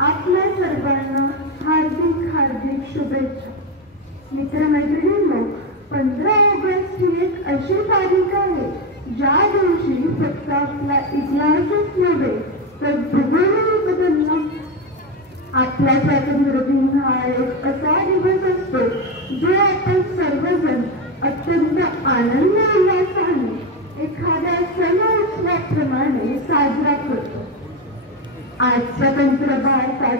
आपल्या सर्वांना हार्दिक हार्दिक शुभेच्छा. मित्रमैत्रिणींनो, 15 ऑगस्ट ही एक अशी तारीख आहे ज्या दिवशी फक्त आपला इतिहासच नव्हे तर भूगोलही बदलला. आपला स्वातंत्र्य दिन हा एक असा दिवस असतो जो आपण सर्वजण अत्यंत आनंद उल्हासाने एखाद्या सण उत्सवाप्रमाणे साजरा करतो. आज स्वतंत्र भारतात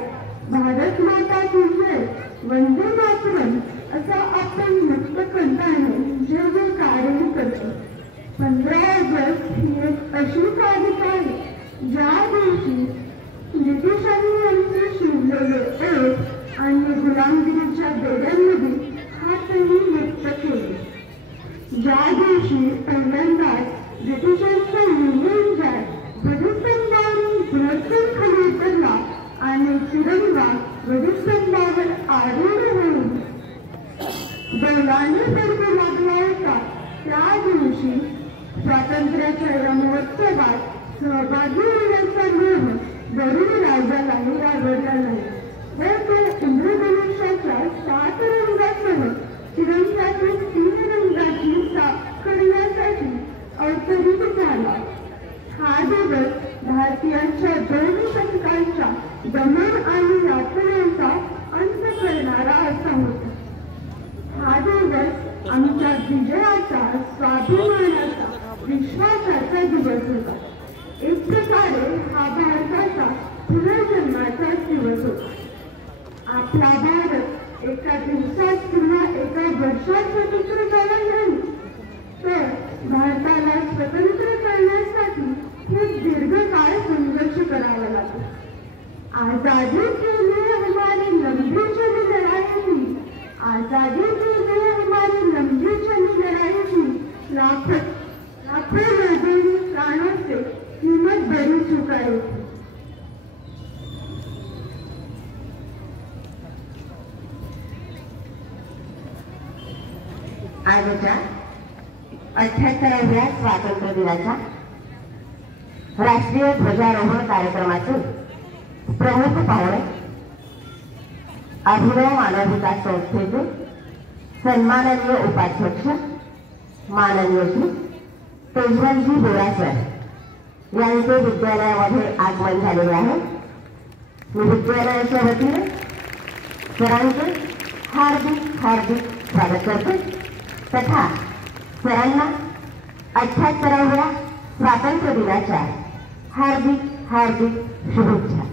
भारत माता की जय, वंदे मातरम असा आपण मुक्त कंठाने जे जे कार्य करतो. 15 ऑगस्ट ही एक अशी तारीख आहे ज्या दिवशी ब्रिटिशांनी आमचे शिवलेले ओठ आणि गुलामगिरीच्या बेड्यांमध्ये हातही मुक्त केले. ज्या दिवशी पहिल्यांदाच ब्रिटिशांचा युनियन जॅक ध्वजस्तंभावरून घोडदळ खाली उतरला आणि तिरंगा ध्वजस्तंभावर आरूढ होऊन बैलाने पडू लागला होता, त्या दिवशी स्वातंत्र्याच्या या महोत्सवात सहभागी होण्याचा मोह गरुड राजालाही आवडला नाही व तो इंद्रधनुष्याच्या 7 रंगासह तिरंग्यातील 3 रंगाची साथ करण्यासाठी अवतरित झाला. हा दिवस भारतीयांच्या 2 शतकांच्या दमन आणि यातनांचा अंत करणारा असा होता. हा दिवस आमच्या विजयाचा, स्वाभिमानाचा, विश्वासाचा दिवस होता. एक प्रकारे हा भारताचा पुनर्जन्माचा दिवस होता. आपला भारत एका दिवसात किंवा एका वर्षात स्वतंत्र झाला नाही, तर भारताला स्वतंत्र करण्यासाठी खूप दीर्घकाळ संघर्ष करावा लागला. आजादी के लिए हमारी लंबी चली लड़ाई थी, आजादी के लिए हमारी लंबी चली लड़ाई थी. लाखों लोगों ने प्राणों से कीमत भरी चुकाई थी. आजच्या 78व्या स्वातंत्र्य दिनाच्या राष्ट्रीय ध्वजारोहण कार्यक्रमाचे प्रमुख पाहुणे अभिनव मानव विकास संस्थेचे सन्माननीय उपाध्यक्ष माननीय श्री तेजवंतजी बोरासर यांचे विद्यालयामध्ये आगमन झालेले आहे. मी विद्यालयाच्या वतीने सरांचे हार्दिक हार्दिक स्वागत करते तथा सरांना 78व्या स्वातंत्र्य दिनाच्या हार्दिक हार्दिक शुभेच्छा.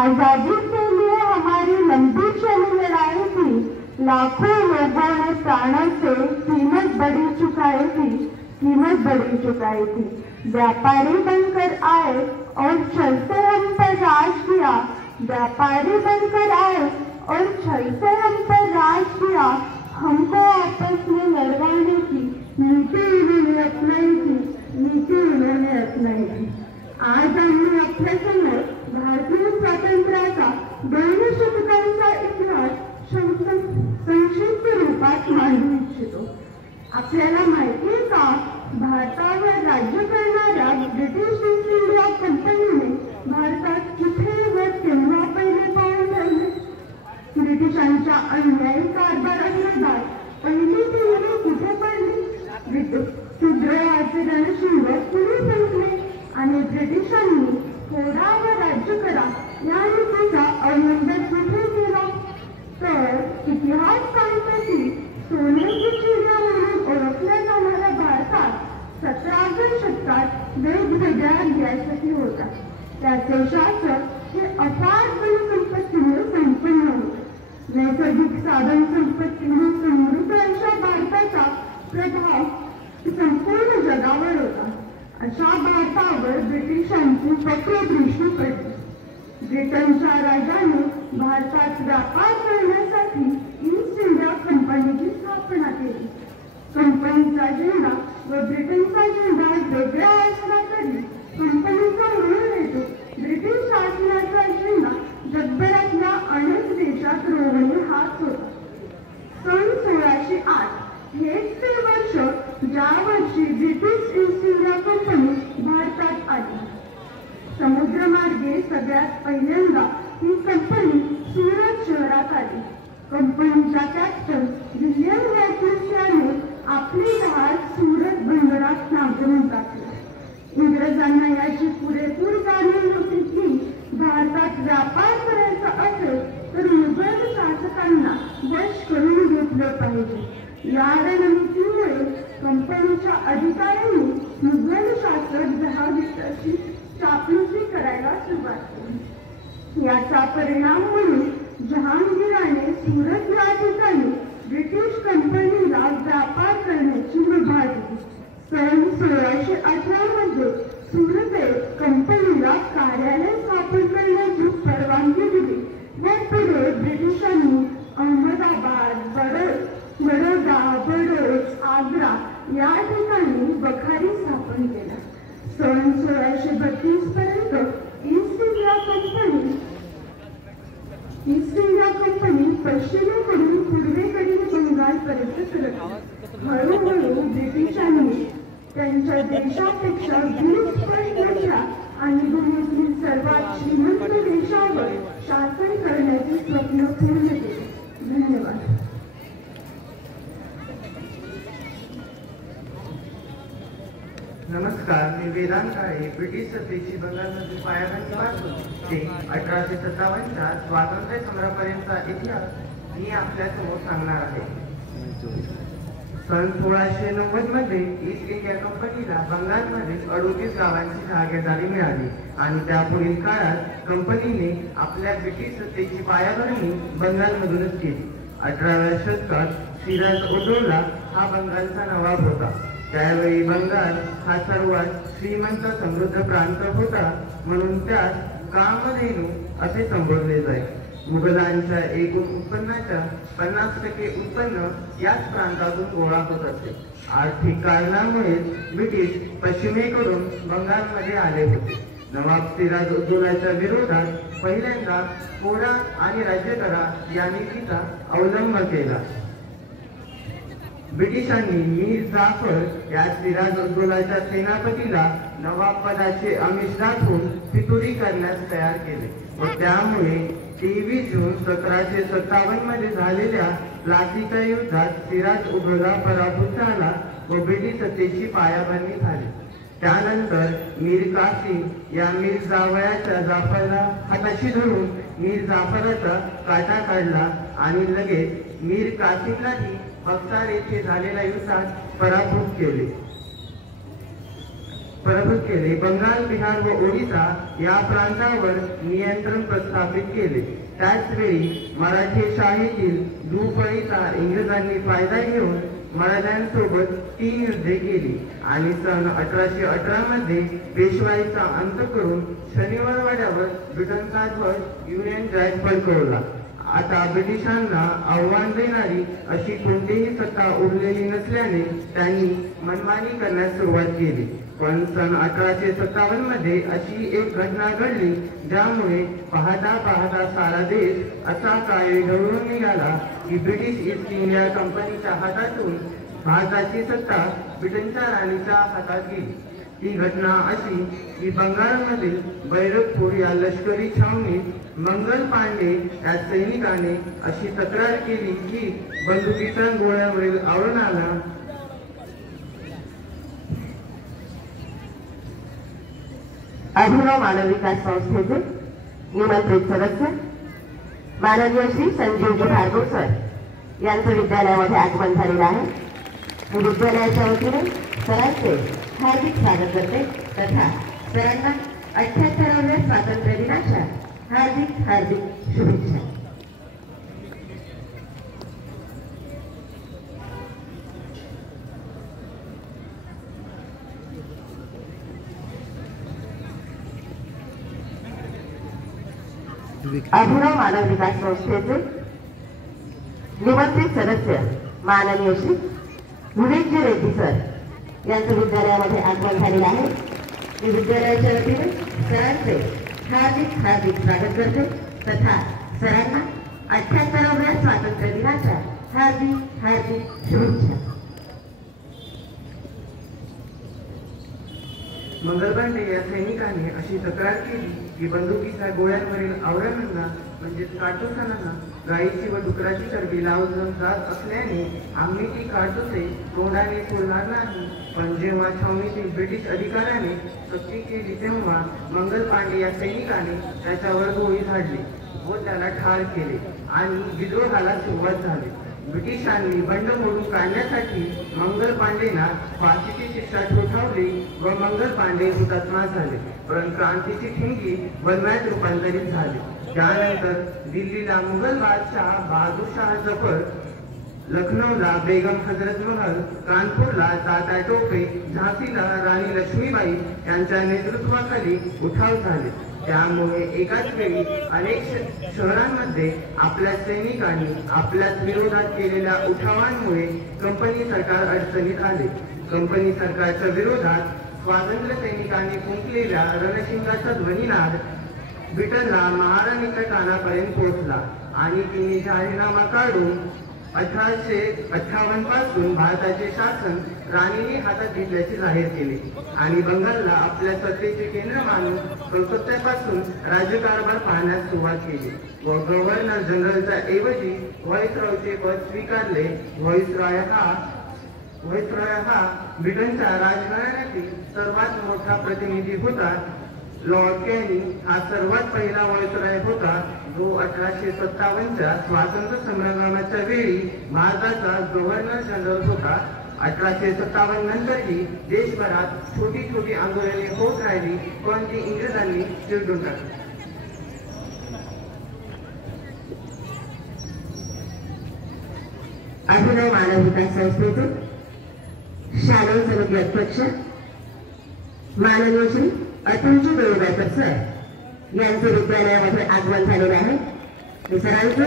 आजादी के लिए हमारी लंबी चली लड़ाई थी, लाखों लोगों ने प्राणों से कीमत बड़ी चुकाई थी. व्यापारी बनकर आए और छलते हम पर राज किया, व्यापारी बनकर आए और छलते हम पर राज किया. हमको आपस में लड़वाने की नीति उन्होंने अपनाई थी. आज आम्ही आपल्या समोर भारतीय स्वातंत्र्याचा 2 शतकांचा इतिहास संक्षिप्त रूपात मांडू इच्छितो. आपल्याला माहिती आहे का, भारतावर राज्य करणाऱ्या ब्रिटिश ईस्ट इंडिया कंपनीने भारतात कुठे व केव्हा पहिले पाऊल ठेवले? ब्रिटिशांच्या अन्यायी कारभाराविरोधात पहिली पिढी कुठे पडली? शूद्र आचरणशील कुणी संपले आणि ब्रिटिशांनी थोडा व राज्य करा या नीतीचा अवलंब कुठे केला? तर इतिहास सांगतो की सोन्याची चिडिया म्हणून ओळखल्या जाणाऱ्या भारतात 17व्या शतकात वेगवेगळ्या रियासती होत्या. त्याचे शासक हे अफाट संपत्तीने संपन्न होते. नैसर्गिक साधन संपत्तीने समृद्ध अशा भारताचा प्रभाव संपूर्ण जगावर होता. अशा भारतावर ब्रिटिशांची वक्रदृष्टी पडली. ब्रिटनच्या राजाने भारतात व्यापार करण्यासाठी ईस्ट इंडिया कंपनीची स्थापना केली. कंपनीचा झेंडा व ब्रिटनचा झेंडा वेगळा असला तरी कंपनीचा मूळ हेतू ब्रिटिश शासनाचा झेंडा जगभरातल्या अनेक देशात रोवणे हाच होता. सन 1608 हेच ते वर्ष ज्या वर्षी ब्रिटिश ईस्ट इंडिया कंपनी भारतात आली. समुद्रमार्गे सगळ्यात पहिल्यांदा ही कंपनी सुरत शहरात आली. कंपनीचा कॅप्टन विल्यम वॅटर्स याने आपली जहाज सुरत बंदरात नागरून टाकले. इंग्रजांना याची पुरेपूर जाणीव होती की भारतात व्यापार करायचा असेल तर मुघल शासकांना वश करून घेतलं पाहिजे. या रणनीतीमुळे कंपनीच्या अधिकाऱ्यांनी मुघल शासक जहागीरची चापलुसी करायला सुरुवात केली. याचा परिणाम म्हणून जहांगीराने सुरत या ठिकाणी ब्रिटिश कंपनीला व्यापार करण्याची मुभा दिली. सन 1618 मध्ये सुरत कंपनीला कार्यालय स्थापन करण्याची परवानगी दिली व पुढे ब्रिटिशांनी अहमदाबाद, बडोदा, बडोद, आग्रा या ठिकाणी बखारी स्थापन केला. सन 1632 पर्यंत ईस्ट इंडिया कंपनी पश्चिमेकडून पूर्वेकडील बंगालपर्यंत सरकली. हळूहळू ब्रिटिशांनी त्यांच्या देशापेक्षा 20 पट मोठ्या आणि दुनियेतील सर्वात श्रीमंत देशावर शासन करण्याचे स्वप्न पूर्ण केले. धन्यवाद. नमस्कार, मी वेदांत काळे. ब्रिटिश सत्तेची बंगालमधील पायाभरणीपासून ते 1857च्या स्वातंत्र्य संग्रामापर्यंतचा इतिहास मी आपल्यासमोर सांगणार आहे. सन 1690 मध्ये ईस्ट इंडिया कंपनीला बंगालमधील 38 गावांची जागीरदारी मिळाली आणि त्यापुढील काळात कंपनीने आपल्या ब्रिटिश सत्तेची पायाभरणी बंगालमधूनच केली. 18व्या शतकात सिराज उद्दौला हा बंगालचा नवाब होता. त्यावेळी बंगाल हा सर्वात श्रीमंत समृद्ध प्रांत होता, म्हणून त्यास कामधेनू असे संबोधले जाई. मुघलांच्या एकूण उत्पन्नाच्या 50% उत्पन्न याच प्रांतातून गोळा होत असे. आर्थिक कारणामुळे ब्रिटिश पश्चिमेकडून बंगालमध्ये आले होते. नवाब सिराज उद्दौलाच्या विरोधात पहिल्यांदा फोडा आणि राज्य करा या नीतीचा अवलंब केला. ब्रिटिशांनी मीर जाफर या सिराज उद्दौलाच्या सेनापतीला नवाब पदाचे आमिष दाखवून फितुरी करण्यास तयार केले व त्यामुळे 23 जून 1757 मध्ये झालेल्या प्लासीच्या युद्धात सिराज उद्दौला पराभूत झाला व ब्रिटिश सत्तेची पायाभरणी झाली. त्यानंतर मीर कासिम या मीर जावयाच्या जाफरला हाताशी धरून मीर जाफराचा काटा काढला आणि लगेच मीर कासिमलाही बक्सार येथे झालेल्या युद्धात पराभूत केले. बंगाल, बिहार व ओडिशा या प्रांतावर नियंत्रण प्रस्थापित केले. त्याचवेळी मराठेशाहीतील दुफळीचा इंग्रजांनी फायदा घेऊन मराठ्यांसोबत 3 युद्धे केली आणि सन 1818 मध्ये पेशवाईचा अंत करून शनिवार वाड्यावर ब्रिटनचा ध्वज युनियन जॅक फडकवला. आता ब्रिटिशांना आव्हान देणारी अशी कोणतीही सत्ता उरलेली नसल्याने त्यांनी मनमानी करण्यास सुरुवात केली. पण सन 1857 मध्ये अशी एक घटना घडली ज्यामुळे पाहता पाहता सारा देश असा काळी ढवळून निघाला की ब्रिटिश ईस्ट इंडिया कंपनीच्या हातातून भारताची सत्ता ब्रिटनच्या राणीच्या हातात गेली. ही घटना अशी की बंगालमधील बैरकपूर या लष्करी छावणीत मंगल पांडे या सैनिकाने अशी तक्रार केली की बंदुकीच्या गोळ्यावरील आवरणाला अभिनव मानव विकास संस्थेचे निमंत्रित सदस्य माननीय श्री संजीवजी भार्गव सर यांचं विद्यालयामध्ये आगमन झालेलं आहे. मी विद्यालयाच्या वतीने सरांचे हार्दिक स्वागत करते तथा सरांना 78व्या स्वातंत्र्य दिनाच्या हार्दिक शुभेच्छा. अभिनव मानव विकास संस्थेचे निमंत्रित सदस्य माननीय श्री विवेकजी रेड्डी सर यांचं विद्यालयामध्ये आगमन झालेलं आहे. मी विद्यालयाच्या वतीने सरांचे हार्दिक स्वागत करते तथा सरांना 78व्या स्वातंत्र्य दिनाच्या हार्दिक शुभेच्छा. मंगल पांडे या सैनिकाने अशी तक्रार केली की बंदुकीच्या गोळ्यांवरील आवरणांना म्हणजेच काटोसांना गायीची व डुकराची चरबी लावून जात असल्याने आम्ही ती काटोसे तोंडाने सोडणार नाही. पण जेव्हा छावणीतील ब्रिटिश अधिकाऱ्याने सक्ती केली तेव्हा मंगल पांडे या सैनिकाने त्याच्यावर गोळी झाडली व त्याला ठार केले आणि विद्रोहाला सुरुवात झाली. ब्रिटिशांनी बंड मोडून काढण्यासाठी मंगल पांडेंना फाशीची शिक्षा ठोठावली व मंगल पांडे हुतात्मा झाले. पण क्रांतीची ठिणगी वनव्यात रूपांतरित झाली. त्यानंतर दिल्लीला मुघल बादशाह बहादूर शाह जफर, लखनौला बेगम हजरत महल, कानपूरला तात्या टोपे, झाशीला राणी लक्ष्मीबाई यांच्या नेतृत्वाखाली उठाव झाले. त्यामुळे एकाच वेळी अनेक शहरांमध्ये आपल्या सैनिकांनी आपल्याच विरोधात केलेल्या उठावांमुळे कंपनी सरकार अडचणीत आले. कंपनी सरकारच्या विरोधात स्वातंत्र्य सैनिकांनी फुंकलेल्या रणशिंगाचा ध्वनिनाद ब्रिटनला महाराणीच्या कानापर्यंत पोहोचला आणि तिने जाहीरनामा काढून 1858 पासून भारताचे शासन राणीने हातात घेतल्याचे जाहीर केले आणि बंगालला आपल्या सत्तेचे केंद्र मानून कलकत्त्यापासून राज्यकारभार पाहण्यास सुरुवात केली व गव्हर्नर जनरलच्या ऐवजी व्हाईसरॉयचे पद स्वीकारले. व्हाईसरॉय हा ब्रिटनच्या राजघराण्यातील सर्वात मोठा प्रतिनिधी होता. लॉर्ड कॅनी हा सर्वात पहिला व्हाईसरॉय होता जो 1857च्या स्वातंत्र्य संग्रामाच्या वेळी भारताचा गव्हर्नर जनरल होता. 1857 नंतरही देशभरात छोटी छोटी आंदोलने होत राहिली पण ती इंग्रजांनी चिरडून टाकली. अभिनव मानव विकास संस्थेचे शालेय समिती अध्यक्ष माननीय श्री अतुलजी गोळीबाईकर सर यांचे विद्यालयामध्ये आगमन झालेले आहे. मी सरांचे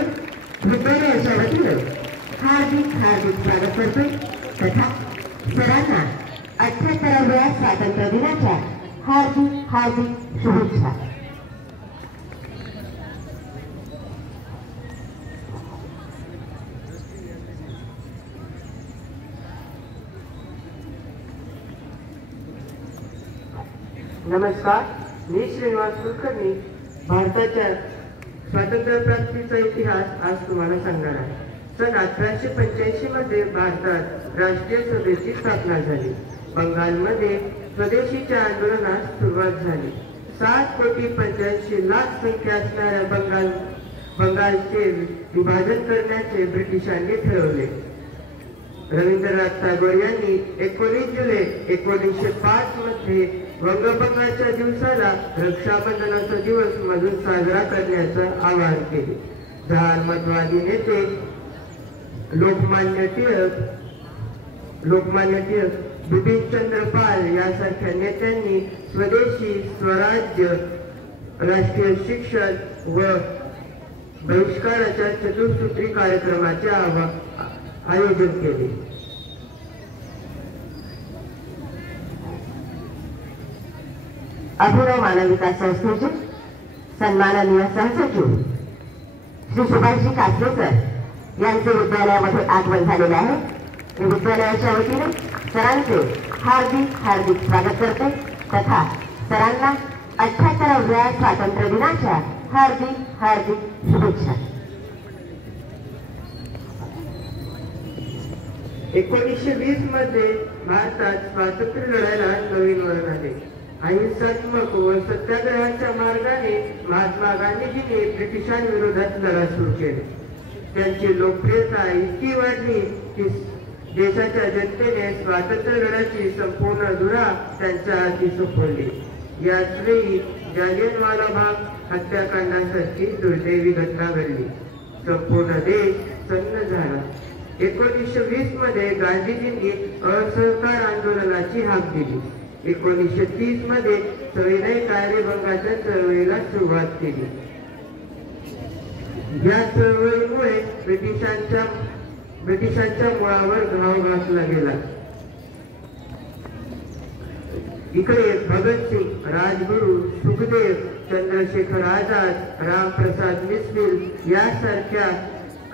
विद्यालयाच्या वतीने हार्दिक हार्दिक स्वागत करते तथा सरांना 78व्या स्वातंत्र्य दिनाच्या हार्दिक हार्दिक शुभेच्छा. नमस्कार, मी श्रीनिवास कुलकर्णी भारताच्या स्वातंत्र्य प्राप्तीचा इतिहास आज तुम्हाला सांगणार आहे. सन 1885 मध्ये भारतात राष्ट्रीय सभेची स्थापना झाली. बंगालमध्ये स्वदेशीच्या आंदोलनास सुरुवात झाली. 7,85,00,000 संख्या असणाऱ्या बंगालचे विभाजन करण्याचे ब्रिटिशांनी ठरवले. रवींद्रनाथ टागोर यांनी 19 जुलै 1905 मध्ये वंगभंगाच्या दिवसाला रक्षाबंधनाचा दिवस म्हणून साजरा करण्याचं आवाहन केले. धर्मवादी नेते लोकमान्य टिळक, बिपिनचंद्र पाल यासारख्या नेत्यांनी स्वदेशी, स्वराज्य, राष्ट्रीय शिक्षण व बहिष्काराच्या चतुसूत्री कार्यक्रमाचे आयोजन केले. अभिनव मानव विकास संस्थेचे सन्माननीय सहसचिव श्री सुभाषजी कासले सर यांचे विद्यालयामध्ये आगमन झालेले आहे. मी विद्यालयाच्या वतीने सरांचे हार्दिक हार्दिक स्वागत करते तथा सरांना 78व्या स्वातंत्र्य दिनाच्या हार्दिक हार्दिक शुभेच्छा. 1920 मध्ये भारतात स्वातंत्र्य लढायला नवीन वळण आले. अहिंसात्मक व सत्याग्रहाच्या मार्गाने महात्मा गांधीजींनी ब्रिटिशांविरोधात लढा सुरू केले. त्यांची लोकप्रियता इतकी वाढली की देशाच्या जनतेने स्वातंत्र्य लढ्याची संपूर्ण धुरा त्यांच्या हाती सोपवली. याच वेळी जालियनवाला बाग हत्याकांडासारखी दुर्दैवी घटना घडली. संपूर्ण देश सन्न झाला. 1920 मध्ये गांधीजींनी असहकार आंदोलनाची हाक दिली. 1930 मध्ये सविनय कायदेभंगाच्या चळवळीला सुरुवात केली. या चळवळीमुळे ब्रिटिशांच्या मुळावर घाव घातला गेला. इकडे भगतसिंग, राजगुरू, सुखदेव, चंद्रशेखर आझाद, रामप्रसाद बिस्मिल यासारख्या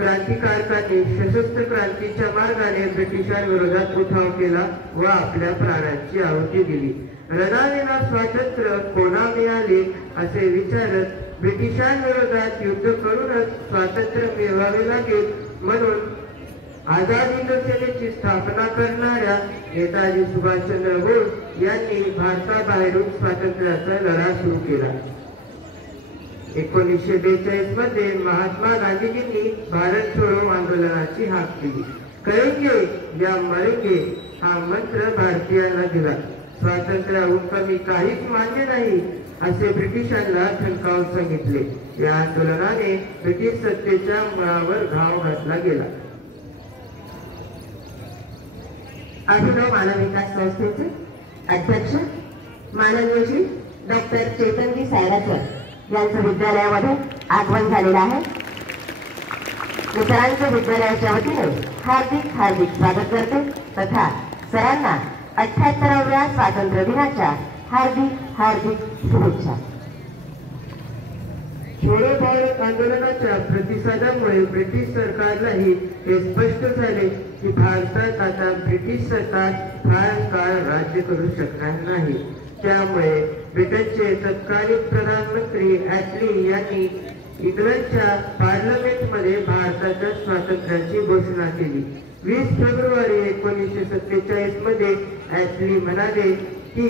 क्रांतिकारकांनी सशस्त्र क्रांतीच्या मार्गाने ब्रिटिशांविरोधात उठाव केला व आपल्या प्राणांची आहुती दिली. रणाविना स्वातंत्र्य कोणा मिळाले असे विचारत ब्रिटिशांविरोधात युद्ध करूनच स्वातंत्र्य मिळवावे लागेल म्हणून आझाद हिंद सेनेची स्थापना करणाऱ्या नेताजी सुभाषचंद्र बोस यांनी भारताबाहेरून स्वातंत्र्याचा लढा सुरू केला. 1942 मध्ये महात्मा गांधीजींनी भारत छोडो आंदोलनाची हाक दिली. करेंगे या मरेंगे हा मंत्र भारतीयांना दिला. स्वातंत्र्याहून कमी काहीच मान्य नाही असे ब्रिटिशांना ठणकावून सांगितले. या आंदोलनाने ब्रिटिश सत्तेच्या मुळावर घाव घातला गेला. अभिनव मानव विकास संस्थेचे अध्यक्ष माननीय श्री डॉक्टर चेतनजी सायरासर यांचं विद्यालयामध्ये आगमन झालेलं आहे. मी सरांचं विद्यालयाच्या वतीने हार्दिक हार्दिक स्वागत करते तथा सरांना 78व्या स्वातंत्र्य दिनाच्या हार्दिक हार्दिक शुभेच्छा. छोडो भारत आंदोलनाच्या प्रतिसादामुळे ब्रिटिश सरकारलाही हे स्पष्ट झाले की भारतात आता ब्रिटिश सरकार फार काळ राज्य करू शकणार नाही. त्यामुळे ब्रिटनचे तत्कालीन प्रधानमंत्री ॲटली यांनी इंग्लंडच्या पार्लमेंटमध्ये भारताच्या स्वातंत्र्याची घोषणा केली. 20 फेब्रुवारी 1947 मध्ये ॲटली म्हणाले की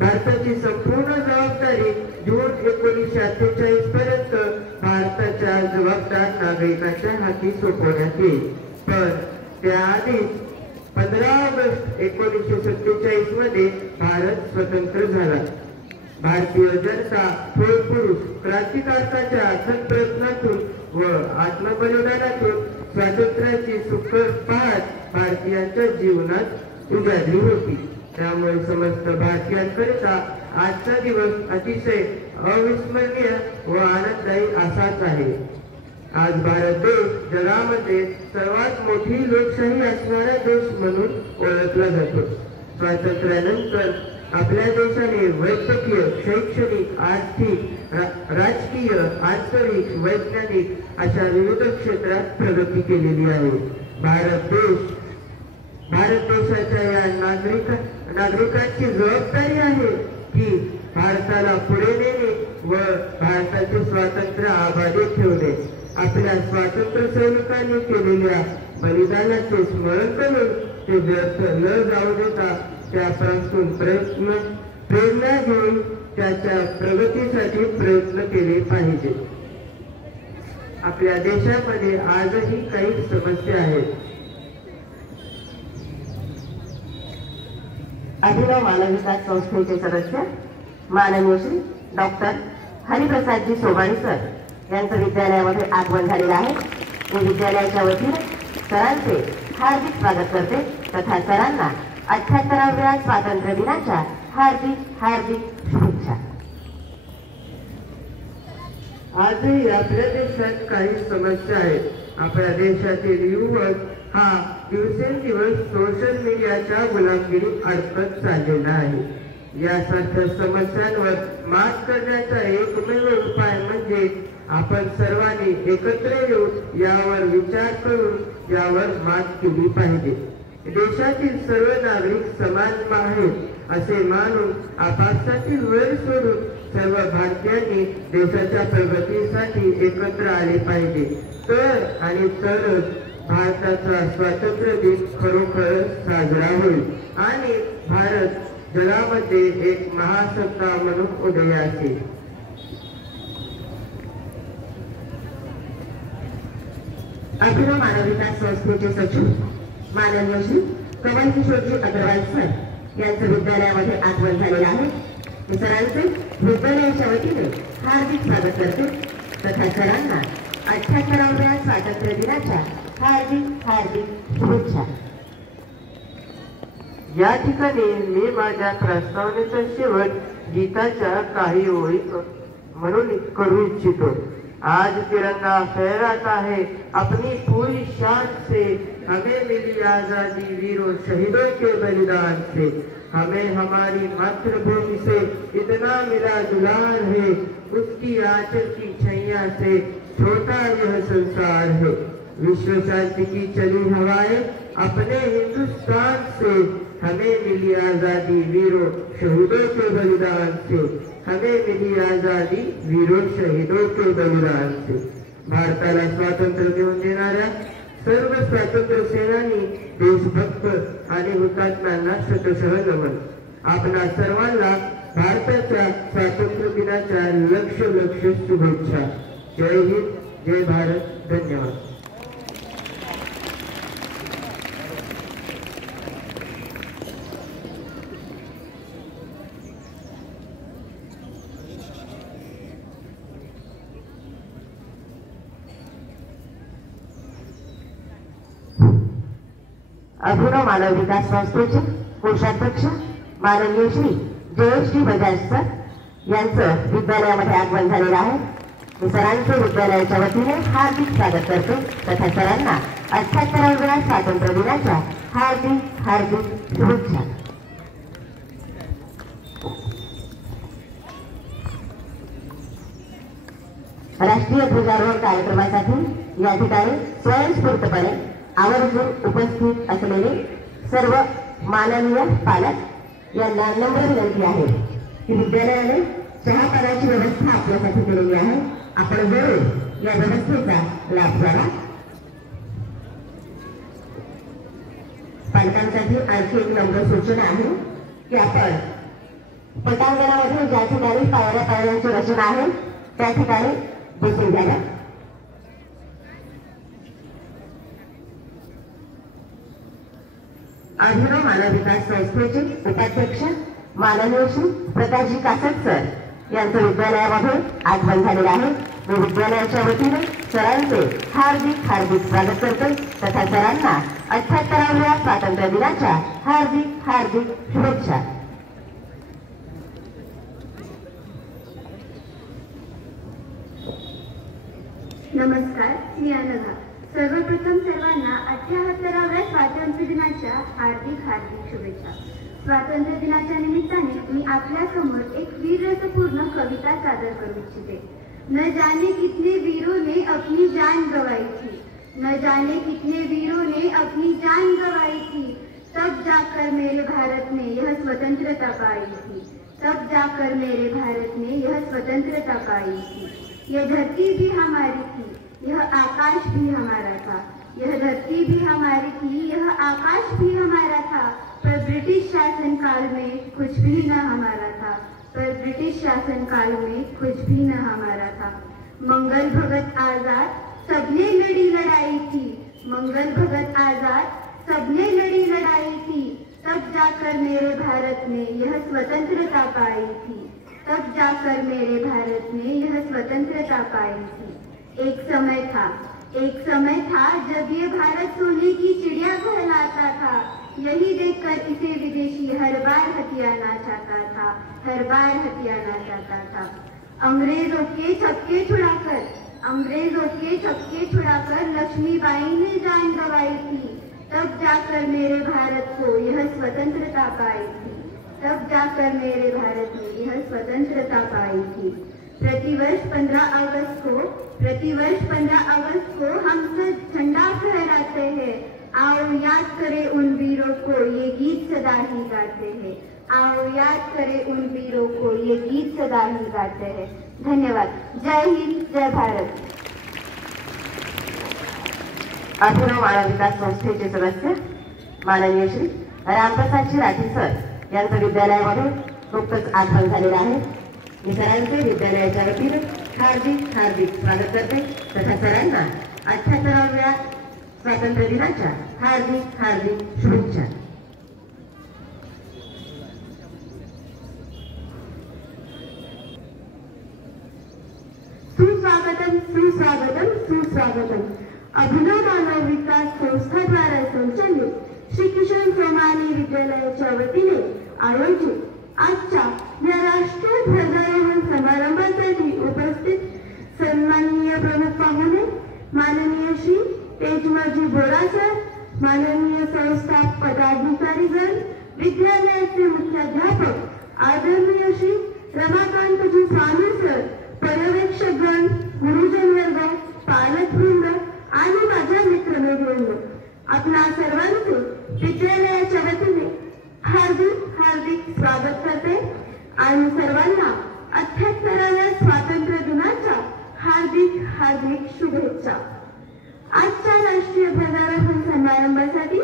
भारताची संपूर्ण जबाबदारी जून 1948 पर्यंत भारताच्या जबाबदार नागरिकांच्या हाती सोपवण्यात येईल. पण त्याआधीच 15 ऑगस्ट 1947 मध्ये भारत स्वतंत्र झाला. भारतीय जनता थोर पुरुष क्रांतिकारकाच्या अथक प्रयत्नातून व आत्मबलिदानातून स्वातंत्र्याची सुख पाहत भारतीयांच्या जीवनात उजाडली होती. त्यामुळे समस्त भारतीयांकरिता आजचा दिवस अतिशय अविस्मरणीय व आनंददायी असाच आहे. आज भारत देश जगामध्ये सर्वात मोठी लोकशाही असणारा देश म्हणून ओळखला जातो. स्वातंत्र्यानंतर आपल्या देशाने वैद्यकीय, शैक्षणिक, आर्थिक, राजकीय, आंतरिक, वैज्ञानिक अशा विविध क्षेत्रात प्रगती केलेली आहे. भारत देशाच्या या नागरिकांची जबाबदारी आहे की भारताला पुढे नेणे व भारताचे स्वातंत्र्य अबाधित ठेवणे. आपल्या स्वातंत्र्य सैनिकांनी केलेल्या बलिदानाचे स्मरण करून ते व्यर्थ न जाऊ देता त्यापासून प्रेरणा घेऊन त्याच्या प्रगतीसाठी प्रयत्न केले पाहिजे. आपल्या देशामध्ये आजही काही समस्या आहेत. अभिनव मानव विकास संस्थेचे सदस्य माननीय श्री डॉक्टर हरिप्रसादजी सोबाणी सर यांचं विद्यालयामध्ये आगमन झालेलं आहे. मी विद्यालयाच्या वतीने सरांचे हार्दिक स्वागत करते तथा सरांना 78व्या स्वातंत्र्य दिनाच्या हार्दिक हार्दिक शुभेच्छा. आजही आपल्या देशात काही समस्या आहेत. आपल्या देशातील युवक हा दिवसेंदिवस सोशल मीडियाच्या गुलामगिरीत अडकत चाललेला आहे. यासारख्या समस्यांवर मात करण्याचा एकमेव उपाय म्हणजे आपण सर्वांनी एकत्र येऊन यावर विचार करून यावर मात केली पाहिजे. देशातील सर्व नागरिक समान आहेत असे मानून आपापसातील वेळ सोडून सर्व भारतीयांनी देशाच्या प्रगतीसाठी एकत्र आले पाहिजे. तरच भारताचा स्वातंत्र्य दिन खरोखर साजरा होईल आणि भारत जगामध्ये एक महासत्ता म्हणून उदयास येईल. अभिनव मानव विकास संस्थेचे सचिव माननीय श्री कमल किशोरजी अग्रवाल सर यांचं विद्यालयामध्ये आगमन झालेलं आहे. मी सरांचे विद्यालयाच्या वतीने हार्दिक स्वागत करते तथा सरांना 78व्या स्वातंत्र्य दिनाच्या हार्दिक हार्दिक शुभेच्छा. या ठिकाणी मी माझ्या प्रस्तावनेचा शेवट गीताच्या काही ओळी म्हणून करू इच्छितो. आज तिरंगा फहराता है अपनी पूरी शान से, हमें मिली आजादी वीरों शहीदों के बलिदान से. हमें हमारी मातृभूमि से इतना मिला दुलार है, उसकी आंचल की छैया से छोटा यह संसार है। विश्व शांति की चली हवाएं अपने हिंदुस्तान से, हमें मिली आजादी वीरों शहीदों के बलिदान से, हमें मिली आजादी वीरों शहीदों के बलिदान से। भारताला स्वातंत्र्य देऊन देणाऱ्या सर्व स्वातंत्र्य सेनानी, देशभक्त आणि हुतात्म्यांना शतशः नमन। आपणा सर्वांना भारताच्या स्वातंत्र्य दिनाच्या लक्ष शुभेच्छा। जय हिंद, जय भारत, धन्यवाद। अभिनव मानव विकास संस्थेचे कोषाध्यक्ष माननीय श्री जयश्री बजाज सर यांचं विद्यालयामध्ये आगमन झालेलं आहे। मी सरांचे विद्यालयाच्या वतीने हार्दिक स्वागत करते तथा सरांना 78व्या स्वातंत्र्य दिनाच्या हार्दिक शुभेच्छा। राष्ट्रीय ध्वजारोहण कार्यक्रमासाठी या ठिकाणी स्वयंस्फूर्तपणे आवर्जून उपस्थित असलेले सर्व माननीय पालक यांना नम्र विनंती आहे की विद्यालयाने चहापानाची व्यवस्था आपल्यासाठी केलेली आहे, आपण जरूर या व्यवस्थेचा लाभ घ्यावा। पालकांसाठी आणखी एक नम्र सूचना आहे की आपण पटांगणामध्ये ज्या ठिकाणी पायऱ्यांची रचना आहे त्या ठिकाणी बसून घ्याव्या। अभिनव मानव विकास संस्थेचे उपाध्यक्ष माननीय श्री प्रकाशजी कासट सर यांचं विद्यालयामध्ये आगमन झालेलं आहे। मी विद्यालयाच्या वतीने सरांचे हार्दिक स्वागत करते तथा सरांना 78व्या स्वातंत्र्य दिनाच्या हार्दिक शुभेच्छा। नमस्कार, मी अनघा। सर्वप्रथम सर्वांना 78व्या स्वातंत्र्य दिनाच्या हार्दिक शुभेच्छा। स्वातंत्र्य दिनाच्या निमित्ताने मी आपल्या समोर एक वीररसपूर्ण कविता सादर करू इच्छिते। न जाने कितने वीरों ने अपनी जान गंवाई थी, न जाने कितने वीरों ने अपनी जान गंवाई थी, तब जाकर मेरे भारत ने यह स्वतंत्रता पाई थी, तब जाकर मेरे भारत ने यह स्वतंत्रता पाई थी। यह धरती भी हमारी थी, यह आकाश भी हमारा था, यह धरती भी हमारी थी, यह आकाश भी हमारा था, पर ब्रिटिश शासन काल में कुछ भी न हमारा था, पर ब्रिटिश शासन काल में कुछ भी न हमारा था। मंगल भगत आजाद सबने लड़ी लड़ाई थी, मंगल भगत आजाद सबने लड़ी लड़ाई थी, तब जाकर मेरे भारत ने यह स्वतंत्रता पाई थी, तब जाकर मेरे भारत ने यह स्वतंत्रता पाई थी। एक समय था जब ये भारत सोने की चिड़िया कहलाता था, यही देखकर इसे विदेशी हर बार हथियाना चाहता था, हर बार हथियाना चाहता था। अंग्रेजों के छक्के छुड़ाकर लक्ष्मीबाई ने जान गंवाई थी, तब जाकर मेरे भारत को यह स्वतंत्रता पाई थी, तब जाकर मेरे भारत ने यह स्वतंत्रता पाई थी। प्रतिवर्ष 15 अगस्त को हम सब झंडा फहराते हैं, आओ याद करें उन वीरों को, ये गीत सदा ही गाते हैं, आओ याद करें उन वीरों को, ये गीत सदा ही गाते हैं। धन्यवाद। जय हिंद, जय भारत। अभिनव मानव विकास संस्थेचे सदस्य माननीय श्री रामप्रसादजी राठी सर यांचं विद्यालयामध्ये नुकतंच आगमन झालेलं आहे। मी सरांचे विद्यालयाच्या वतीने हार्दिक स्वागत करते तथा सरांना 78व्या स्वातंत्र्य दिनाच्या हार्दिक शुभेच्छा। सुस्वागतम। अभिनव मानव विकास संस्था द्वारा संचालित श्री किशन सोमानी विद्यालयाच्या वतीने आयोजित आजच्या या राष्ट्रीय ध्वजारोहण समारंभासाठी उपस्थित सन्माननीय प्रमुख पाहुणे माननीय श्री तेजमाजी बोरा सर, माननीय संस्था पदाधिकारीगण, विद्यालयाचे मुख्याध्यापक आदरणीय श्री रमाकांतजी स्वामी सर, पर्यवेक्षकगण, गुरुजन वर्ग, पालकवृंद आणि माझ्या मित्रमैत्रिणींनो, आपणा सर्वांचे विद्यालयाच्या वतीने हार्दिक हार्दिक स्वागत करते आणि सर्वांना 78व्या स्वातंत्र्य दिनाच्या हार्दिक हार्दिक शुभेच्छा. आजच्या राष्ट्रीय ध्वजारोहण समारंभासाठी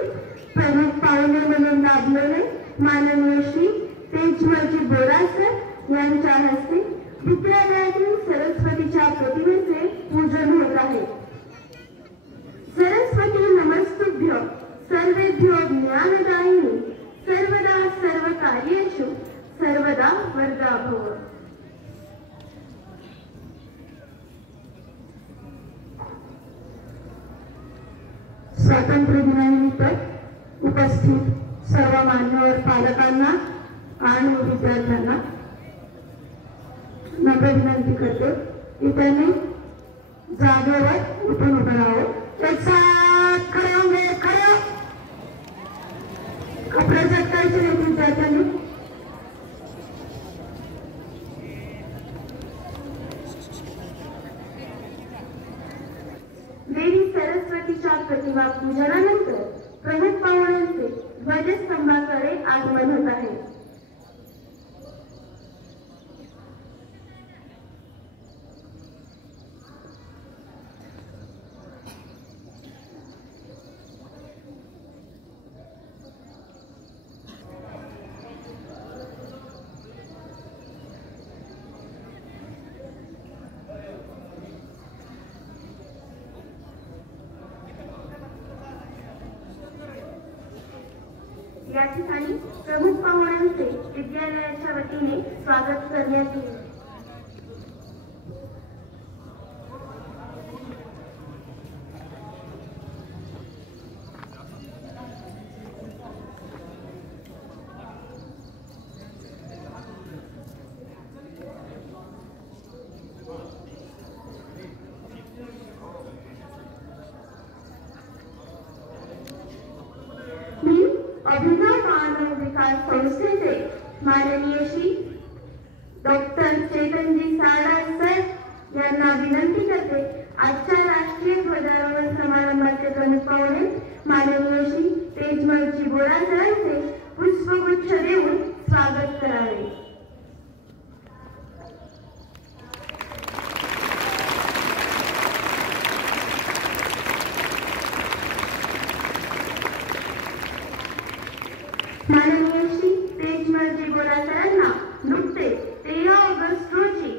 प्रमुख पाहुणे म्हणून लाभलेले माननीय श्री तेजमलजी बोरा सर यांच्या हस्ते विद्यालयातील सरस्वतीच्या प्रतिमेचे पूजन होत आहे. सरस्वती नमस्तुभ्य सर्वेभ्यो ज्ञानदायिनी सर्वदा सर्वकार्येषु सर्वदा वरदा भव. स्वातंत्र्य दिनानिमित्त उपस्थित सर्व मान्यवर पालकांना आणि विद्यार्थ्यांना नम्र विनंती करते की त्यांनी जागेवर उठून उभं राहावं. खरं कपडे चटकायचे नाही विद्यार्थ्यांनी. देवी सरस्वतीच्या प्रतिमा पूजनानंतर प्रमुख पाहुण्यांचे ध्वजस्तंभाकडे आगमन होत आहे. या ठिकाणी प्रमुख पाहुण्यांचे विद्यालयाच्या वतीने स्वागत करण्यात येईल. अभिनव मानव विकास संस्थेचे माननीय श्री डॉक्टर चेतनजी सारडा सर यांना विनंती करते आजच्या राष्ट्रीय ध्वजारोहण समारंभाचे प्रमुख पाहुणे माननीय श्री तेजमलजी बोरा सरांचे पुष्पगुच्छ देऊन स्वागत करावे. माननीय श्री तेजमलजी बोरा सरांना नुकतेच 13 ऑगस्ट रोजी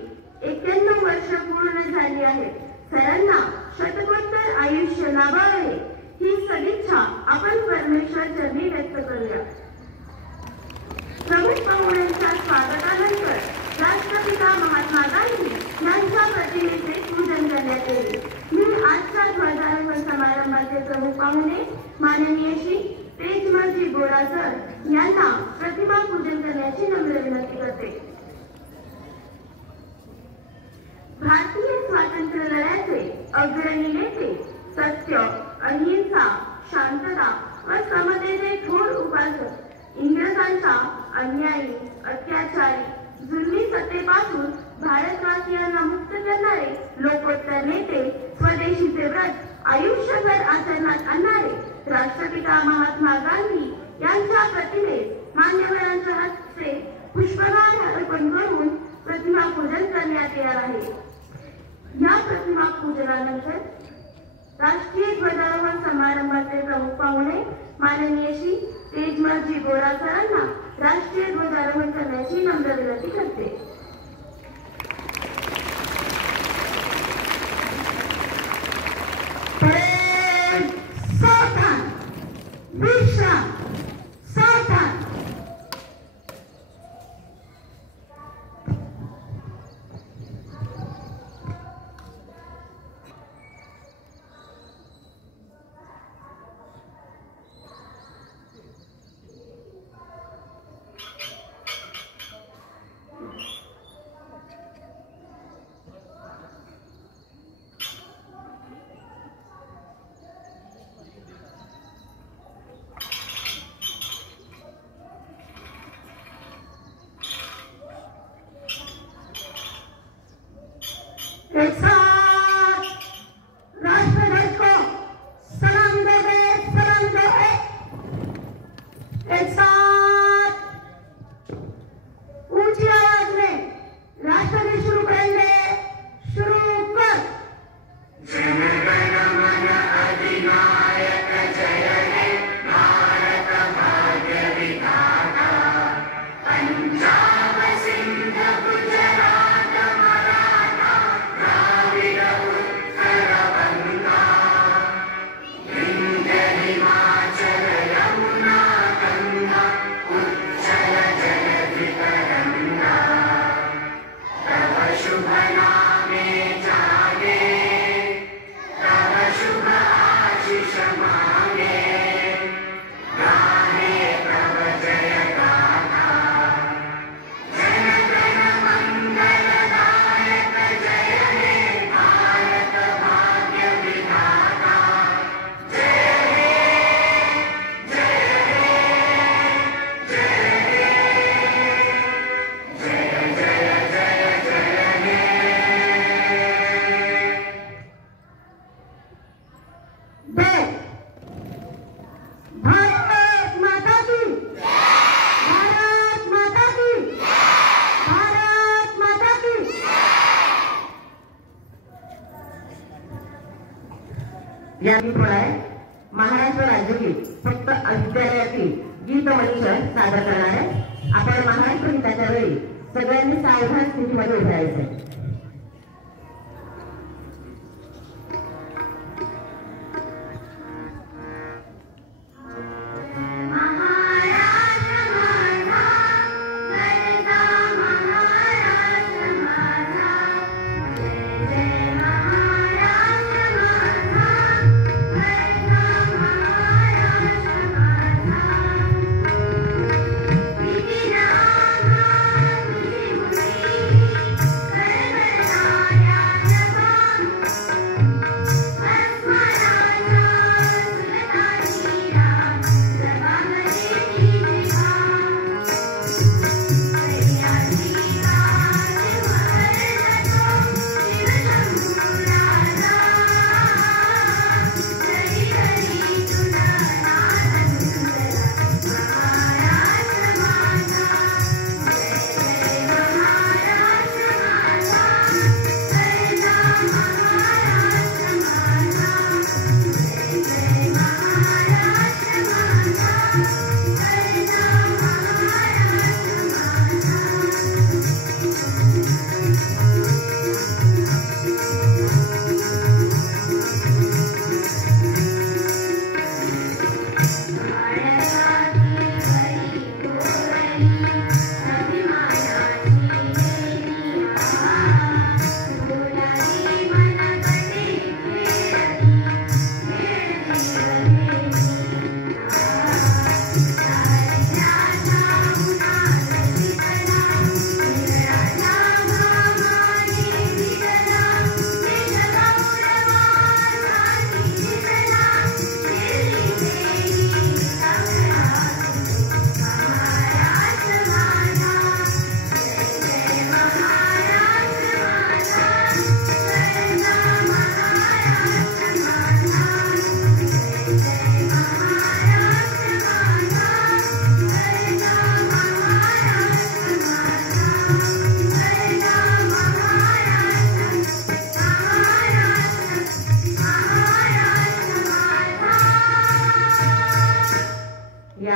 91 वर्ष पूर्ण झाली आहेत. सरांना शतकोत्तर आयुष्य लाभावे ही सदिच्छा आपण परमेश्वर चरणी व्यक्त करूया. प्रमुख पाहुण्यांच्या स्वागतानंतर राष्ट्रपिता महात्मा गांधी यांच्या प्रतिमेचे पूजन करण्यात येईल. मी आजच्या ध्वजारोहण समारंभाचे प्रमुख पाहुणे माननीय श्री तेजमलजी बोरा सर यांना प्रतिमा पूजन करण्याची नम्र विनंती करते. भारतीय स्वातंत्र्य लढ्याचे अग्रणी नेते, सत्य, अहिंसा, शांतता व समतेचे थोर उपासक, इंग्रजांच्या अन्यायी, अत्याचारी, जुलमी सत्तेपासून भारतवासियांना मुक्त करणारे लोकोत्तर नेते, स्वदेशीचे व्रत आयुष्यभर आचरणात आणणारे राष्ट्रपिता महात्मा गांधी यांच्या प्रतिमेस मान्यवरांच्या हस्ते पुष्पहार अर्पण करून प्रतिमा पूजन करण्यात येणार आहे. या प्रतिमा पूजनानंतर राष्ट्रीय ध्वजारोहण समारंभाचे प्रमुख पाहुणे माननीय श्री तेजमलजी बोरा सरांना राष्ट्रीय ध्वजारोहण करण्याची नम्र विनंती करते. सावधान, विश्राम, सावधान. या महाराष्ट्र राज्यगीत फक्त विद्यालयातील गीत मंच सादर करणार आहे. आपण महाराष्ट्र गीताच्या वेळी सगळ्यांनी सावधान स्थितीमध्ये उभे राहायचे.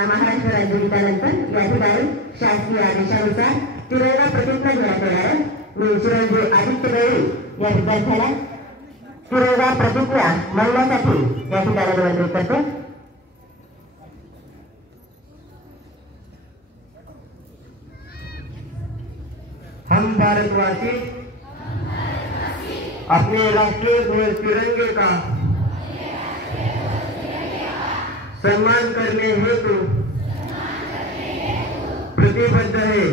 महाराष्ट्र राज्य गीतानंतर या ठिकाणी शासकीय आदेशानुसार तिरंगा प्रतिज्ञा घेण्यात येणार आहे. मी चिरंजीव आदित्य गवळी या विद्यार्थ्याला तिरंगा प्रतिज्ञा म्हणण्यासाठी या ठिकाणी निमंत्रित करतो. हम भारतवासी अपने राष्ट्रीय ध्वज तिरंगे का सम्मान करने हेतु प्रतिबद्ध है.